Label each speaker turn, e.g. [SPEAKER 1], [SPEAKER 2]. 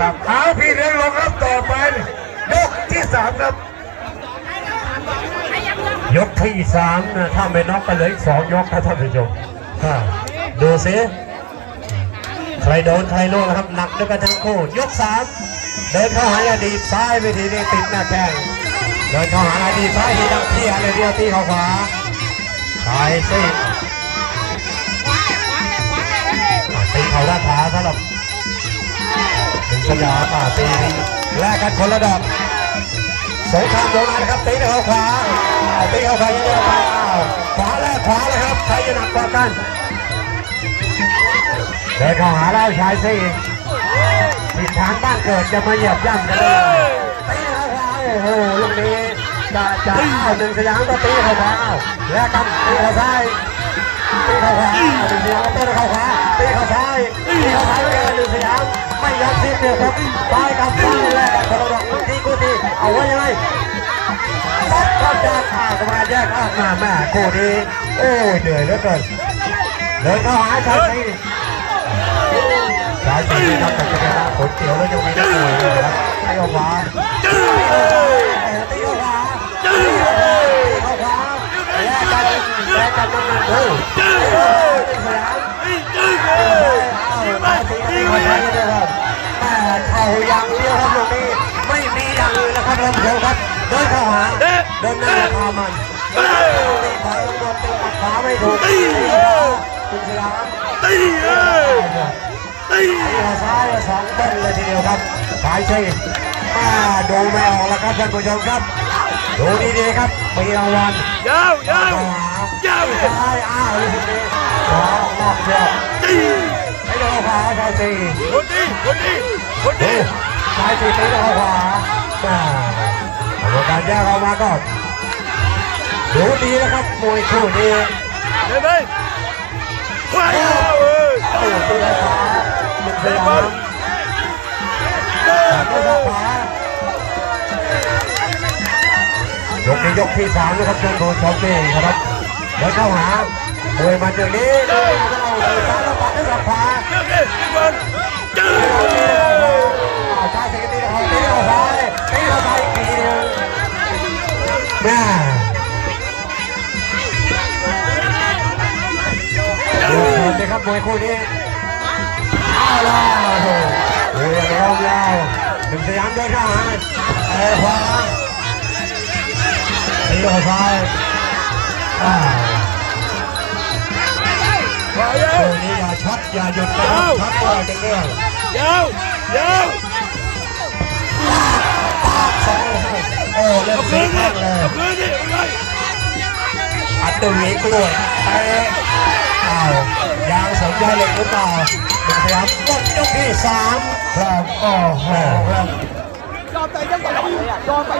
[SPEAKER 1] ครับเอาพี่เลี้ยงลงครับต่อไปยกที่สามครับ
[SPEAKER 2] ยกที่สามนะถ้าไม่น็อกก็เหลืออีกสองยกครับท่านผู้ชมอ่าดูสิใครโดนใครโน่นนะครับหนักด้วยกันทั้งคู่ ยกสามเดินเข้าหาอดีตซ้ายไปทีนี้ติดหน้าแข้งเดินเข้าหาอดีตซ้ายทีดังเที่ยเลยเดียวตีเข้าขวาซ้ายสิอะตีเข่าด้านขวาสำหรับหนึ่ง สยามอะตีแลกกันคนละดอกสงครามโบราณนะครับตีเขาขวาตีเข้าขวายิงด้วยเขาขวาอ้วขวาแรกขวาเลยครับใครจะหนักกว่ากันเดินเข้าหาแล้วชายซี่ทิศทางบ้านเกิดจะมาเหยียบย่ำกันเลยตีเข้าขวาโอ้โหลูกนี้จะจะอ้าหนึ่งสยามก็ตีเข้าขวาอ้าแลกกันตีเข้าซ้ายตีเข้าขวา ยามก็ตีเข้าขวาตีเข้าซ้ายตีเข้าซ้ายไม่ได้หนึ่งสยามไม่ยอมสิ้นเดียวครับซ้ายกับซ้ายแลกกันคนละดอกกูตีกูตีเอาไว้ยังไงซัดเข้าจากอ่าวมาแยกออกมาแม่คู่นี้โอ้ยเหนื่อยเหลือเกินเดินเข้าหาชายสีชายสีนะครับแต่จะชนะผลเกี่ยวแล้วยังมีนักมวยอยู่นะครับให้ออกมา อย่างอื่นแล้วครับท่านผู้ชมครับเดินเข้าหาเดินหน้าพามันตีขวาลงบนตีขวาไม่ถูกตีคุณชลาม
[SPEAKER 3] ตีเอ้ยตี
[SPEAKER 2] ตีขาซ้ายสองเต้นเลยทีเดียวครับสายซีมาดูไม่ออกแล้วครับท่านผู้ชมครับดูดีๆครับมีรางวัล
[SPEAKER 3] ยาวยาวยาว
[SPEAKER 2] ซ้ายอ้าวลูกนี้สองนอกเชือก
[SPEAKER 3] ตี
[SPEAKER 2] ให้ดูขวาสายซี
[SPEAKER 3] คนดีคนดีคน
[SPEAKER 2] ดู
[SPEAKER 3] ดี
[SPEAKER 2] สายซีตีดูขวา อ่ากรรมการแยกออกมาก่อนดูดีนะครับมวยคู่นี้
[SPEAKER 3] ได้ไหมควายยาเอ้ย
[SPEAKER 2] โอ้ตีขวาหนึ่งสยามยกขวายกนี้ยกที่สามนะครับจนโดนชอปปี้ครับเดินเข้าหามวยมันอย่างนี้เดินเข้าซ้ายแล้วปัดด้วยขวา
[SPEAKER 3] เจอ
[SPEAKER 2] มวยคู่นี้เอาล่ะโอ้โหยาวๆยาวหนึ่งสยามเดินเข้าหาเออขวาตีเข้าซ้ายอ่า
[SPEAKER 3] ควายยาว
[SPEAKER 2] ตัวนี้อย่าช็อตอย่าหยุดนะครับช็อตก็เป็นเรื่อง
[SPEAKER 3] ยาวยาว
[SPEAKER 2] สองโอ้เล่น
[SPEAKER 3] เอา
[SPEAKER 2] สี
[SPEAKER 3] คืนดิ
[SPEAKER 2] ข้างเลย
[SPEAKER 3] เอาคืนดิเอาไง
[SPEAKER 2] อัดตัวหวีกล้วยเตะอ้าว ยางสมยาเหล็กหรือเปล่าหนึ่งสยามหมดยกที่สามครับโอ้โหครับ
[SPEAKER 4] ยอมใจยังก่อมไปยอมไป